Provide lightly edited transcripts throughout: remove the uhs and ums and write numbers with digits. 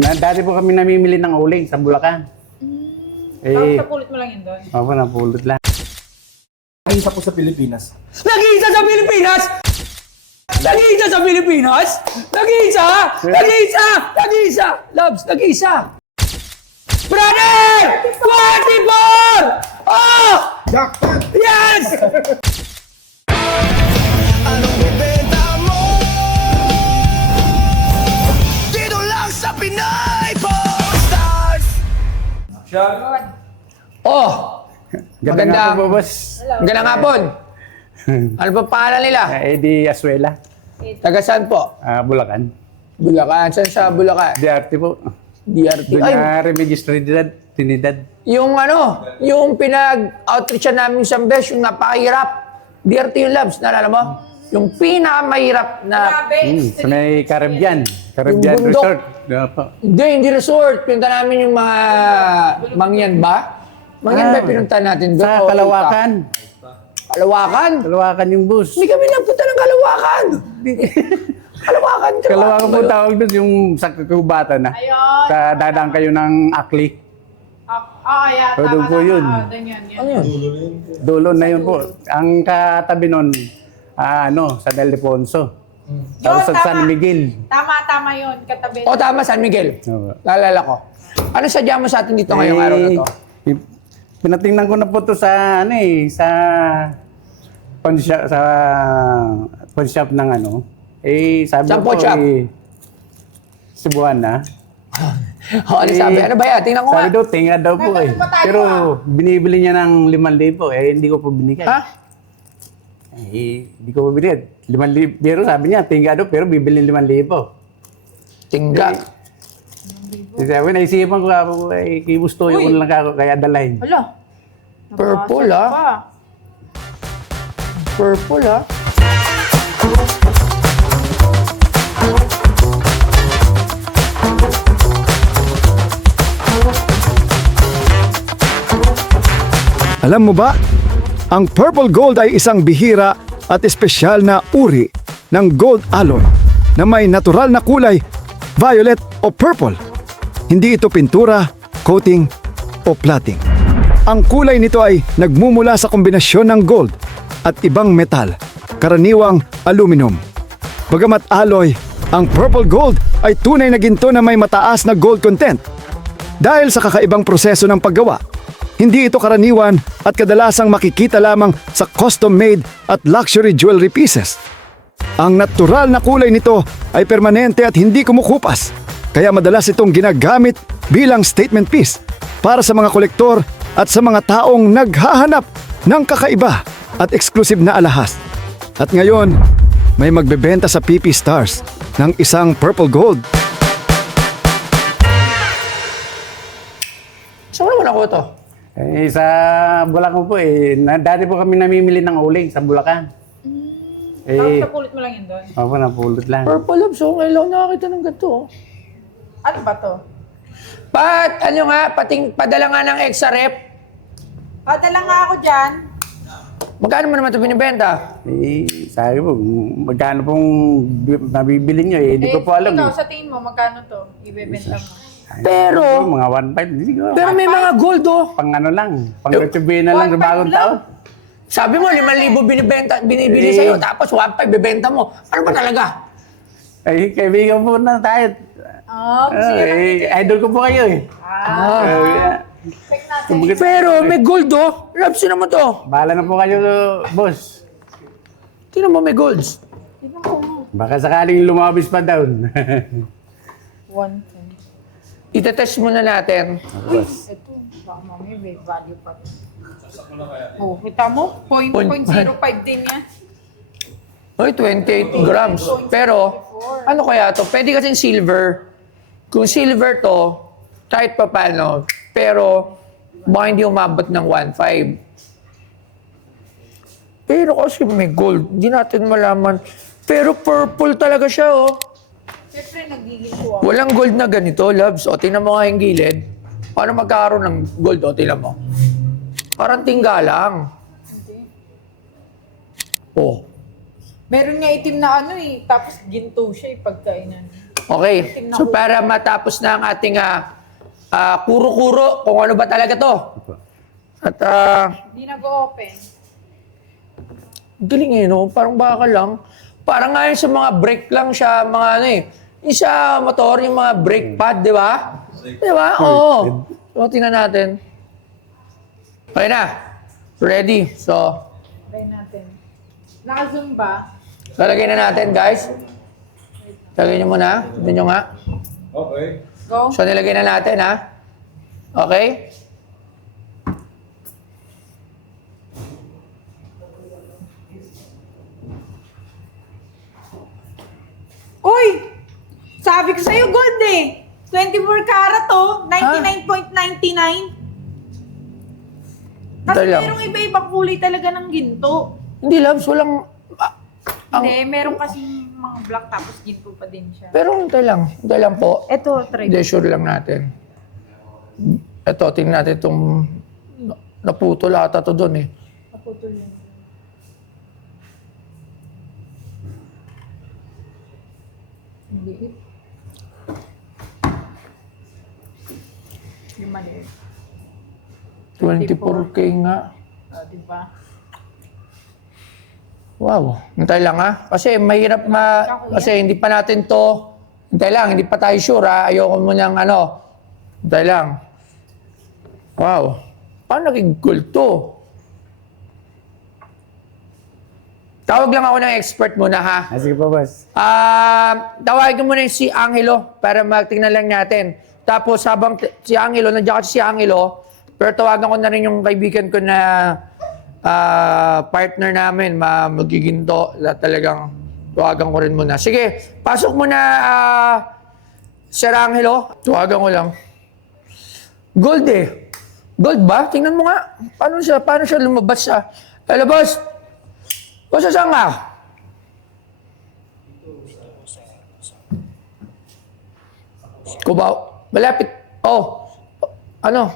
Dati po kami namimili ng uling sa Bulacan. Tapos napulot mo lang yun doon? Opo, napulot lang. Nag-iisa po sa Pilipinas. Nag-iisa sa Pilipinas? Nag-iisa sa Pilipinas? Nag-iisa! Nag-iisa! Nag-iisa! Loves, nag-iisa! Brother! 24! Oh! Jackpot! Yes! Anong ibenta mo? Dito lang sa Pinay Posters. Oh! Ganda nga po, boss. Magandang hapon. Ano ba pangalan nila? Eddie Asuela, Taga saan po? Bulacan. Bulacan. Saan sa Bulacan? DRT po. DRT. Doon Ay, na Remedios Trinidad. yung ano, yung pinag-outreachan namin sa besh, yung napakahirap. DRT yung labs, naalala mo? Yung pinakamahirap na... Sa may Caribbean. Caribbean Yung bundok. Resort. Opo. Hindi resort. Pinunta namin yung mga Mangyan ba? Mangyan ba pinunta natin doon? Sa O Kalawakan. Kalawakan? Kalawakan yung bus. Hindi kami nagpunta ng Kalawakan. Kalawakan. Kalawakan po tawag doon yung sa Kakubatan na. Ayun. Sa dadang kayo ng Akli. Yeah. So, doon po yun. Doon yun. Ano yun? Dulo na yun po. Ang katabi nun, sa Del Defonso. Tapos sa tama. San Miguel. Tama yun. Katabi. O tama, San Miguel. Oo. Naalala ko. Ano sadya mo sa atin dito ngayong araw na to? Pinatingnan ko na po to sa sa pawn shop ng sabi Saan ko pawn shop? Cebuana. O, ano sabi? Ano ba yan? Tingnan ko nga. Sabi daw, tinga daw po eh. Nagtanong pa tayo, Pero binibili niya ng 5,000 hindi ko po binigay. Ha? Hindi ko po binigay. 5,000. Pero sabi niya, tinga daw, pero bibili 5,000. Tingga. Sabi, naisipan ko ako, kibusto yung lang ako, kaya dalahin. Hala. Purple, Nabasa ah. pa. Purple, ha? Alam mo ba, ang purple gold ay isang bihira at espesyal na uri ng gold alloy na may natural na kulay, violet o purple. Hindi ito pintura, coating o plating. Ang kulay nito ay nagmumula sa kombinasyon ng gold at ibang metal, karaniwang aluminum. Bagamat alloy, ang purple gold ay tunay na ginto na may mataas na gold content. Dahil sa kakaibang proseso ng paggawa, hindi ito karaniwan at kadalasang makikita lamang sa custom-made at luxury jewelry pieces. Ang natural na kulay nito ay permanente at hindi kumukupas, kaya madalas itong ginagamit bilang statement piece para sa mga kolektor at sa mga taong naghahanap ng kakaiba at exclusive na alahas. At ngayon, may magbebenta sa PP Stars ng isang purple gold. Saan mo naman ako to? Sa Bulacan po dati po kami namimili ng uling sa Bulacan. Tapos napulot mo lang yun doon? Opo, napulot lang. Purple labs, so ngayon lang nakakita ng ganito. oh. Ano ba to? Padala nga ng extra rep. Padala nga ako dyan. Magkano mo naman ito binibenta? Sabi po, magkano pong nabibili nyo hindi ko po alam. Ikaw, sa tingin mo, magkano to? Ibebenta mo. Pero, Mga 1,500, hindi ko. pero may mga gold oh. Pang lang, pang retibuhin na lang sa 1,500 bagong lang? taon. Sabi mo, 5,000 binibili sa'yo, tapos 1,500 bibenta mo. Ano ba talaga? Kaibigan po na tayo. Idol ko po kayo eh. Check natin. Pero may gold oh. Labs naman to. Bahala na po kayo, boss. Tingnan mo, may golds. Tignan ko nga. Baka sakaling lumabis pa down. 110. Itetest muna natin. Boss. Ito, baka mamaya may value pa rin. Oh, kita mo? 0.05 din yan. Oy, 28 grams. Pero, ano kaya to? Pwede kasing silver. Kung silver to, kahit pa paano, pero baka hindi umabot ng 1,500. Pero kasi may gold, hindi natin malaman. Pero purple talaga siya, oh. Siyempre, nagiging kuha. Walang gold na ganito, loves. O, tingnan mo nga yung gilid. Paano magkakaroon ng gold? O, tingnan mo. Parang tingga lang. Hindi. Oh. Meron nga itim na tapos ginto siya pagkainan. Okay. So para matapos na ang ating kuro-kuro kung ano ba talaga to. At Hindi nag-open. galing eh, no? Parang baka lang. Parang ngayon sa mga brake lang siya, mga ano eh. Yung sa motor, yung mga brake pad, di ba? Di ba? Oo. So, tingnan natin. Okay na. Ready. So, Try natin. Naka-zoom ba? lalagay na natin, guys. Lagay nyo muna. Tignan nyo nga. Okay. Go. So, nilagay na natin, ha? Okay? Uy! Sabi ko sa'yo, gold eh. 24 karat to. 99.99. Kasi Ito lang. merong iba-ibang kulay talaga ng ginto. Hindi, loves. Walang... Hindi, meron kasi mga black tapos ginto pa din siya. Pero hintay lang. Hintay lang po. Ito, try. Hindi, sure lang natin. Ito, tingnan natin itong... Naputol ata to doon eh. Naputol yun. Hindi. Yung maliit. 24K nga. Diba? Wow. Hintay lang ha. Kasi mahirap Kasi hindi pa natin to... Hintay lang, hindi pa tayo sure ha. Ayoko mo niyang ano. Hintay lang. Wow. Paano naging gold to? Tawag lang ako ng expert muna ha. Sige po, boss. Tawagin mo na si Angelo para magtingnan lang natin. Tapos habang si Angelo, nandiyan kasi si Angelo, pero tawagan ko na rin yung kaibigan ko na partner namin, magiginto. Talagang tawagan ko rin muna. Sige, pasok mo na, Sir Angelo. Tawagan ko lang. Gold eh. Gold ba? Tingnan mo nga. Paano siya lumabas sa... Hello, boss. Boss, saan ka? Cubao. Malapit. Oh. Ano?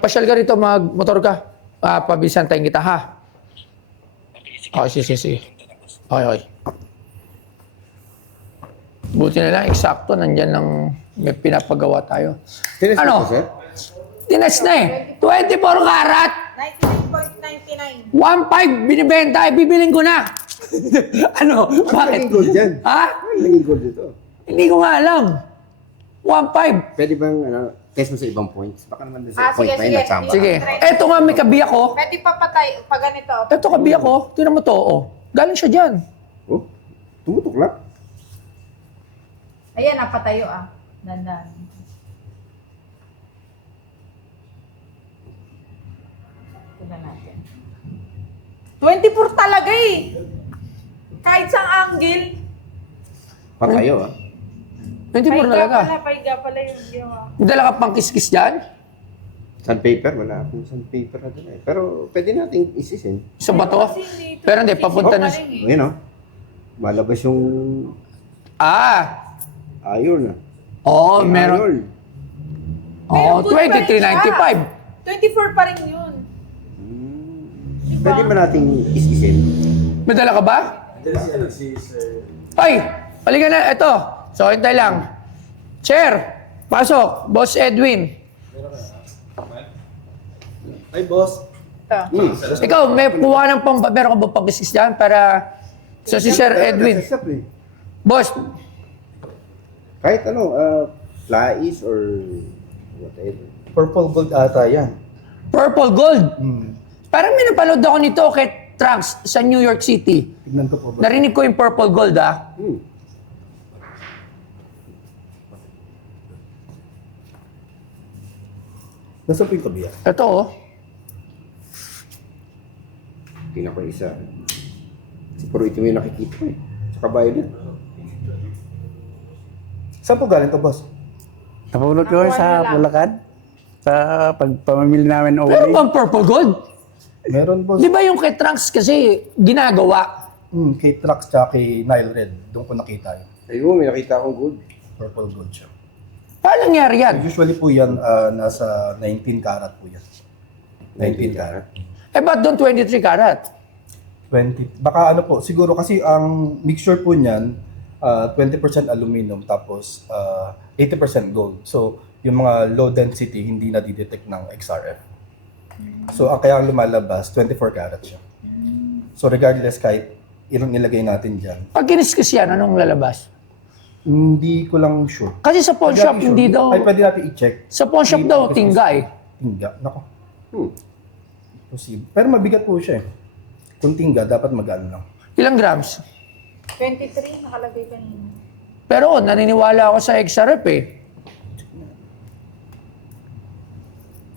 Pasyal ka rito, mag-motor ka. Pabisan tayong kita, ha? Okay, sige. Okay. Buti na lang, eksakto. Nandyan lang may pinapagawa tayo. Tinis Ano? mo, sir? Tinas na eh. 24 karat. 99.99. 1.5 binibenta. Bibiling ko na. Ano? Bakit? Naging gold yan. Ha? Ano naging gold dito? Hindi ko nga alam. 1.5. Pwede bang, test mo sa ibang points? Baka naman din Ah, sa point sige, na yun, sige. nagsama. Sige. Eto nga, may kabiyak ko. Pwede papatay pag ganito. Eto kabiyak ko. Tingnan mo to, oh. Galing siya dyan. Oh, tumutok lang. Ayan, napatayo ah. Dandan. Tignan natin. 24 talaga eh. Kahit sa angle. Patayo, 24 talaga. Paiga pala yung ginawa. May dala ka pang kiskis dyan? Sandpaper, wala akong sandpaper na doon eh. Pero pwede nating isisin. Sa bato? Pero hindi, papunta na siya. Ayun, malabas yung iron. Oo, Yung meron. iron. Oo, good pa rin siya. 23.95. 24 pa rin yun. Pwede ba nating isisin? May dala ka ba? Ay, halika na. Ito. So, hintay lang. Chair, pasok. Boss Edwin. Ay, boss. Ito. Ikaw, may kuha ng meron ka ba pang-kiskis dyan para so si Sir Edwin. Boss, Kahit flais or whatever. Purple gold ata yan. purple gold. Parang may napanood ako nito kay Trunks sa New York City. Tignan ko po ba? Narinig ko yung purple gold, ah. Nasa po yung kabiyak? Ito, oh. Tingnan ko isa. Siguro ito yung nakikita ko eh. Saka violet. Saan po galing to, boss? Napulot ko sa Bulacan. Sa pagpamamili namin o Meron bang purple gold? Meron, boss. Di ba yung kay Trunks kasi ginagawa? Kay Trax tsaka kay Nile Red. Doon ko nakita yun. Ayun, may nakita akong gold. Purple gold siya. Paano nangyari yan? Usually po yan, nasa 19 karat po yan. 19 karat. Eh, ba't doon 23 karat? 20. Baka ano po, siguro kasi ang mixture po niyan, 20% aluminum, tapos 80% gold. So, yung mga low density, hindi nadidetect ng XRF. So, ang kaya lumalabas, 24 karat siya. So, regardless, kahit ilang nilagay natin dyan, Pag kiniskis yan, anong lalabas? hindi ko lang sure. Kasi sa pawn shop, hindi daw... Ay, pwede natin i-check. Sa pawn shop daw, tingga eh. Tingga. Nako. Posible. Pero mabigat po siya eh. Kung tingga, dapat mag-ano lang. Ilang grams? 23, nakalagay kanina. Pero naniniwala ako sa XRF eh.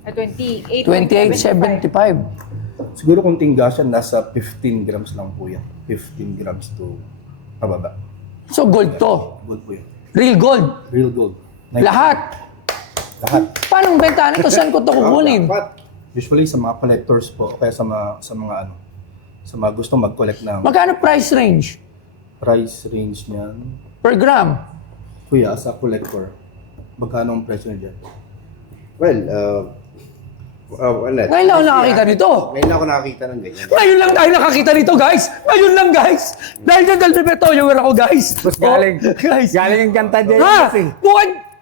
28.75. 28.75. Siguro kung tingga siya, nasa 15 grams lang po yan. 15 grams to pababa. So gold to. Gold po yan. Real gold. Real gold. Lahat. Lahat. Paano benta nito? Saan ko to kukunin? Usually sa mga collectors po, o kaya sa mga gusto mag-collect ng Magkano price range? price range niyan. Per gram? Kuya, sa collector, magkano ang presyo niya dyan? Well, wala. Ngayon lang ako nakakita nito. Ngayon lang ako nakakita ng ganyan. Ngayon lang tayo nakakita nito, guys. Ngayon lang, guys. Dahil dyan Delphi viewer ako, guys. galing. Guys. Galing yung kanta dyan. Ha? Kasi.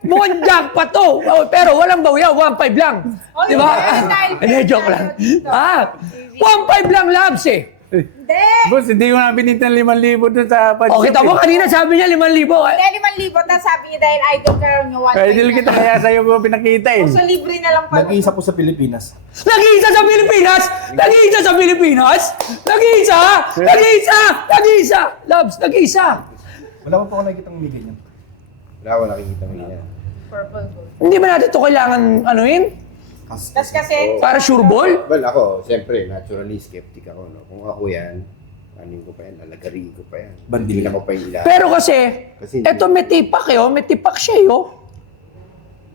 Mukhang jackpot to. Oh, pero walang bawiya, 1.5 lang. Oh, Di ba? hindi. Hindi, joke lang. Ha? 1.5 lang, Labs eh. Hindi! Boss, hindi ko na binita ng 5,000 dun sa O, kita mo, kanina sabi niya 5,000. Hindi, 5,000. Tapos sabi niya dahil idol ka raw niya 1. Idol kita, kaya sa'yo ko pinakita eh. So, libre na lang pala. Nag-iisa po sa Pilipinas. Nag-iisa sa Pilipinas! Nag-iisa sa Pilipinas! Nag-iisa! Nag-iisa! Nag-iisa! Labs, nag-iisa! Wala pa po ako nakikita ng migay niyan. Wala ako nakikita ng ganyan. Purple gold. Hindi ba natin ito kailangan anuin? Tapos kasi, Para sure ball? Well, ako, siyempre, naturally skeptic ako. No? Kung ako yan, anin ko pa yan, lalagari ko pa yan. Bandila. Hindi ko pa yung ilalim. Pero kasi, Kasi hindi- eto may tipak eh, oh. May tipak siya eh, oh.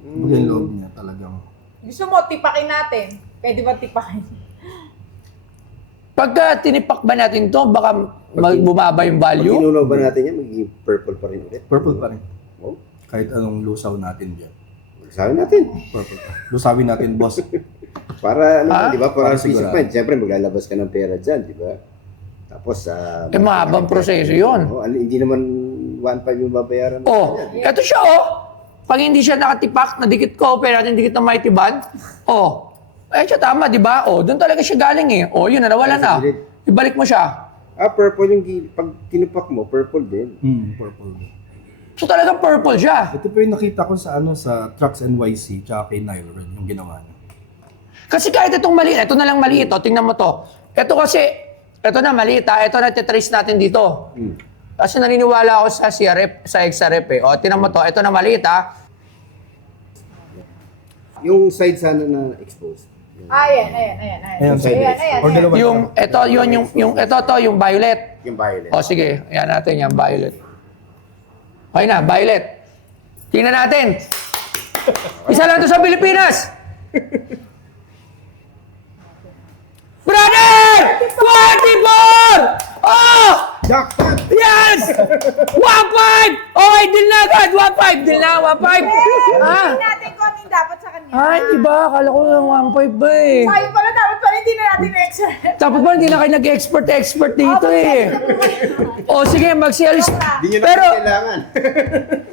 Baga yung loob niya talagang. gusto mo, tipakin natin. Pwede ba tipakin? Pagka tinipak ba natin to, baka bumaba yung Pag value? tinunaw ba natin yan, magiging purple pa rin ulit. Purple pa rin. Oh, Kahit anong lusaw natin dyan. sabi natin. Purple pa. Lusawin natin, boss. Para, ano, Ha? di ba? Para Para peace of sigurado. mind. Siyempre, maglalabas ka ng pera dyan, di ba? Tapos, mahabang proseso yun. Hindi naman 1.5 yung babayaran mo. Oh, eto siya oh. Pag hindi siya nakatipak, nadikit ko, pero natin dikit ng mighty band. Oh, siya tama, di ba? Oh, doon talaga siya galing eh. Oh, yun na, nawala na. Ibalik mo siya. Purple yung pag kinupak mo, purple din. Purple. So talagang purple siya. Ito po yung nakita ko sa sa Trucks NYC tsaka kay Nile Ren, yung ginawa niya. Kasi kahit itong maliit, ito na lang maliit, oh, tingnan mo to. Ito kasi, ito na maliit ha, ito na titrace natin dito. Kasi naniniwala ako sa CRF, sa XRF eh. O, tingnan mo to, ito na maliit ha. Yung side sana na exposed. Ayan. Ayun, Ayan. Or dalawa. Yung violet. Yung violet. O sige, ayan natin yung violet. Okay na, violet. Tingnan natin. Isa lang to sa Pilipinas. Brother! 24! Oh! Jackpot! Yes! 1.5! Okay, deal na agad. 1.5. Deal na, 1.5. Ha? Hindi natin kung ano yung dapat sa kanya. Ay, iba. Akala ko yung 1.5 ba eh. Sayo pala, dapat pala hindi na natin extra. Tapos ba, hindi na kayo nag-expert dito eh. O sige, mag-sales. Hindi nyo na Pero, kailangan.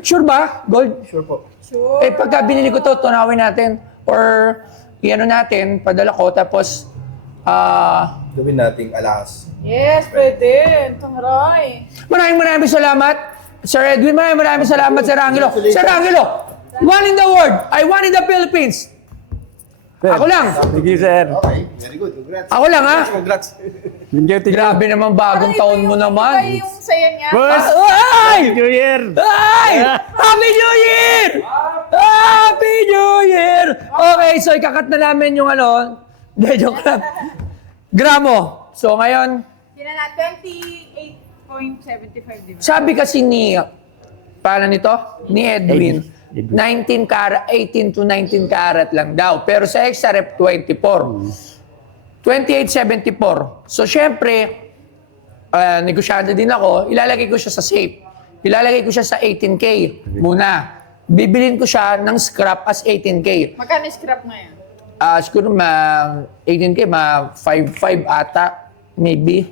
sure ba? Gold? Sure po. Sure. Eh, pagka binili ko to, tunawin natin. Or, iano natin, padala ko, tapos, Gawin nating alahas. Yes, pwede. Tangray. maraming salamat, Sir Edwin. Maraming salamat, Sir Angelo. Sir Angelo, one in the world, one in the Philippines. Ako lang. Sige, sir. Okay, very good. Congrats. Ako lang, ha? Congrats. Grabe naman, bagong taon mo Iba naman. yung saya niya. Boss! Ay! New Year! Ay! Happy New Year! Happy New Year! Okay, so ikakat na namin yung ano. Hindi, joke lang. Gramo. So ngayon, Sina na 28.75, di ba? sabi kasi ni, paano nito? Ni Edwin, 18 to 19 karat lang daw. Pero sa XRF, 24. 28.74. So syempre, negosyante din ako, ilalagay ko siya sa safe. Ilalagay ko siya sa 18K muna. Bibilin ko siya ng scrap as 18K. Magkano scrap ngayon? Siguro 18K, 5.5 ata, maybe.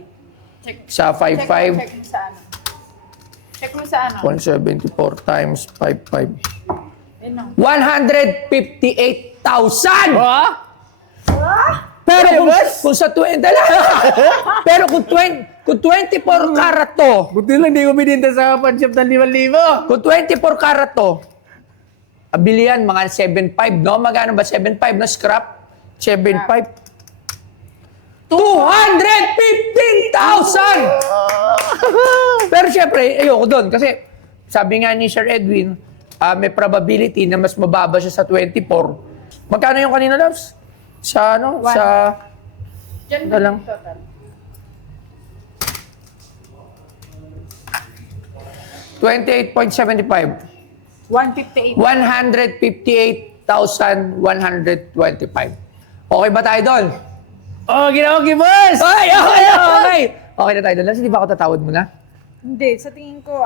Check. Sa 5.5. Check mo sa ano. Check mo sa ano. 174 times 55. Yun lang. 158,000! Oh? Pero kung sa 20, pero kung 24 karat to, Buti lang, di ko bininta sa pawn shop ng 5,000. kung 24 karat to, abilihan mga 7.5, no? Magkano ba 7.5 na scrap? 7.5. 215,000! Pero syempre, ayoko doon. Kasi sabi nga ni Sir Edwin, may probability na mas mababa siya sa 24. Magkano yung kanina, Loves? Sa ano? One. Sa... Diyan Ito lang. total. 28.75. 158. 158,125. Okay ba tayo doon? Oh, ginawa kay boss! Okay, okay, okay. Okay na tayo doon. Hindi ba ako tatawad mo na? Hindi, sa tingin ko,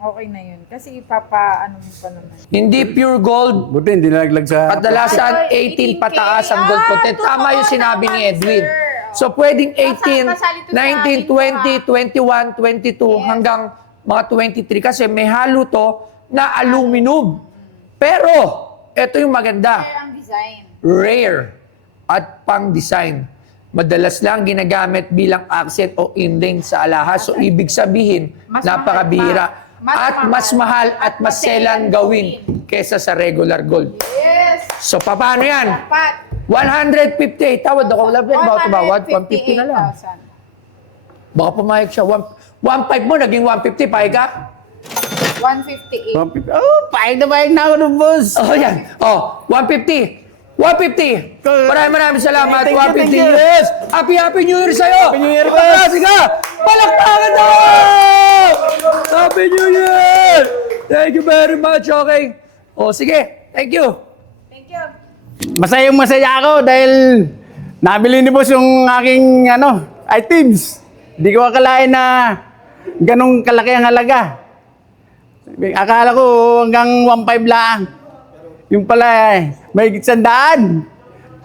okay na yun. Kasi ipapa-ano mo pa naman. Hindi pure gold. Buti, hindi nalaglag sa... Kadalasan, Ay, 18 pataas 18K. ang gold content. Totoo Tama yung sinabi ni naman, Edwin. sir. So, pwedeng 18, Kasali to sa 19, 20, 21, 22, hanggang mga 23. Kasi may halo to na aluminum. Pero, ito yung maganda. Kaya ang design. Rare at pang-design. Madalas lang ginagamit bilang accent o inlay sa alahas. So, ibig sabihin, Mas napakabihira. mahal pa. Mas mahal at mas selang gawin kesa sa regular gold. Yes! So, paano yan? Dapat. 158. Tawad ako. Wala ba ito bawad? 150 na lang. 158,000. Baka pumayag siya. 1.5 mo, naging 150. Payag ka? 158. Oh, paig na ako ng boss. Oh, yan. Oh, 150. 150. Maraming salamat. Thank you, 150 thank you. years. Happy New Year sa'yo. Happy New Year, boss. Pagkasi ka. Palakpakan na! Happy New Year! Thank you very much. Okay. Oh, sige. Thank you. Thank you. Masaya ako dahil nabili ni boss yung aking items. Hindi ko akalain na ganong kalaki ang halaga. Akala ko hanggang 1.5 lang. Yung pala, may 100.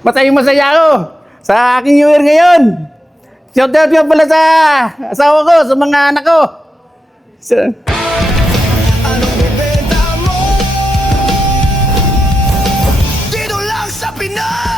Masaya ako sa aking New Year ngayon. Shout out nga pala sa asawa ko, sa mga anak ko. Anong ibenta mo? Dito lang sa Pinas